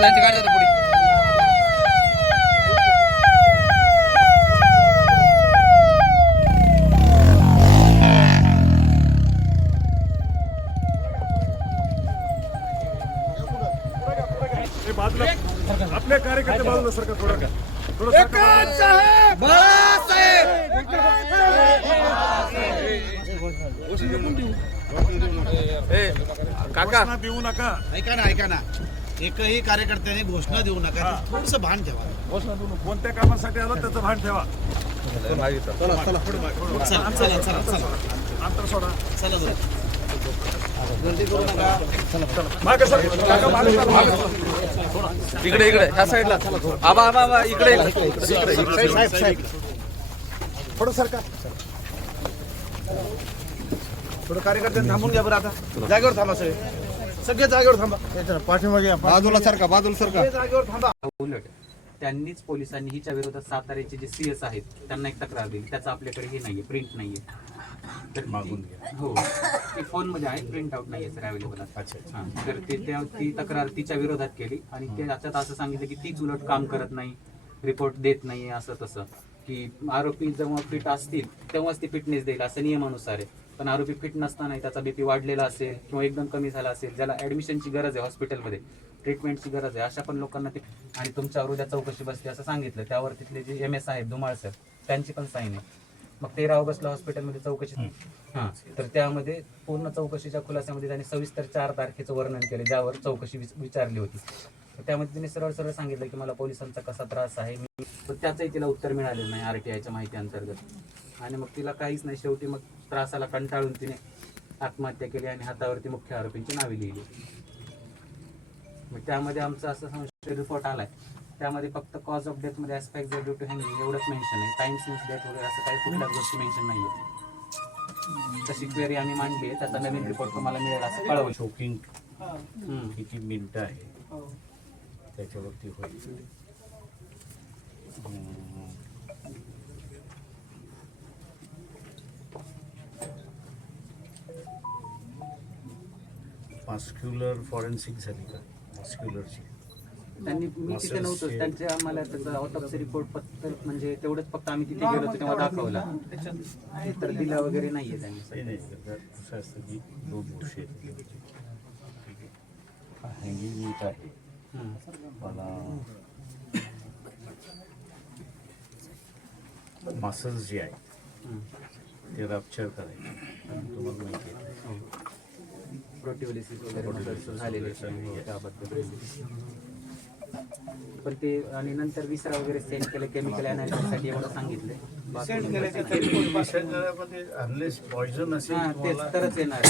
त्यांची गाडी जाते पुढे. आपले कार्यकर्ते बाजूला सरकार थोडं काका देऊ नका. ऐका ना एकही कार्यकर्त्याने घोषणा देऊ नका. थोडस भान ठेवा. कोणत्या कामासाठी आलो त्याचं भान ठेवा. अंतर सोडा. मागे सर. इकडे ह्या साईडला आबा इकडे थोडं सरकार थोडं कार्यकर्त्यांनी थांबून घ्या बरं. आता जागेवर थांबा. सगळे जागेवर थांबा. पाठीमागे बाजूला सरका जागेवर थांबा. उलट त्यांनीच पोलिसांनी हिच्या विरोधात साताऱ्याचे जे सीएस आहेत त्यांना एक तक्रार दिली. त्याचं आपल्याकडे हे नाहीये, प्रिंट नाहीये. तर हो ती फोनमध्ये आहे, प्रिंट आउट नाहीये सर अवेलेबल. अच्छा तर ती तक्रार तिच्या विरोधात केली आणि त्याच्यात असं सांगितलं की तीच उलट काम करत नाही, रिपोर्ट देत नाही, असं तसं. की आरोपी जेव्हा फिट असतील तेव्हाच ती फिटनेस देईल असं नियमानुसार आहे. पण आरोपी फिट नसताना त्याचा बीपी वाढलेला असेल किंवा एकदम कमी झाला असेल, ज्याला ऍडमिशनची गरज आहे, हॉस्पिटलमध्ये ट्रीटमेंटची गरज आहे, अशा पण लोकांना ते आणि तुमच्यावर उद्या चौकशी बसते असं सांगितलं. त्यावर तिथले जे MS आहेत धुमाळ सर त्यांची पण साईन आहे. मग 13 ऑगस्टला हॉस्पिटलमध्ये चौकशी. हां तर त्यामध्ये पूर्ण चौकशीच्या खुलास्यामध्ये त्यांनी सविस्तर 4 तारखेचं वर्णन केलं ज्यावर चौकशी विचारली होती. त्यामध्ये तिने सरळ सरळ सांगितलं की मला पोलिसांचा कसा त्रास आहे. तर त्याचंही तिला उत्तर मिळालेलं नाही RTIच्या माहिती अंतर्गत. आणि मग तिला काहीच नाही. शेवटी मग त्रासाला कंटाळून तिने आत्महत्या केली आणि हातावरती मुख्य आरोपींची नावे लिहिली. मग त्यामध्ये आमचा असं संशय रिपोर्ट आलाय. त्यामध्ये फक्त कॉज ऑफ डेथमध्ये ॲस्पेक्ट ड्यू टू हँगिंग एवढंच मेन्शन आहे. टाइम सिन्स डेथ वगैरे असं काही कुठल्याच गोष्टी मेन्शन नाही आहे. तशी क्वेरी आम्ही मांडली आहे. त्याचा नवीन रिपोर्ट तुम्हाला मिळेल असं कळवलं. शोकिंग किती मिनिटं आहे त्याच्यावरती होईल. 'मस्क्युलर फॉरेन्सिक झाली का मस्क्युलरची? त्यांनी मी तिथे नव्हतो. त्यांचे आम्हाला त्याचा ऑटोप्सी रिपोर्ट फक्त म्हणजे तेवढंच फक्त आम्ही तिथे गेलो होतो तेव्हा दाखवला. तर दिला वगैरे नाहीये त्यांनी. नाही कसं असतं की 2 गोष्टी आहेत. हँगिंग मीट आहे मला मसल्स जे आहे ते रप्चर करायचे. तुम्हाला माहिती आहे प्रोटिओलिसिस वगैरे झालेले त्याबद्दल. पण ते आणि नंतर विसरा वगैरे सेंड केलं केमिकल अनालिसिससाठी एवढं सांगितलं. अनलेस पॉइझन असेल तेच तरच येणार.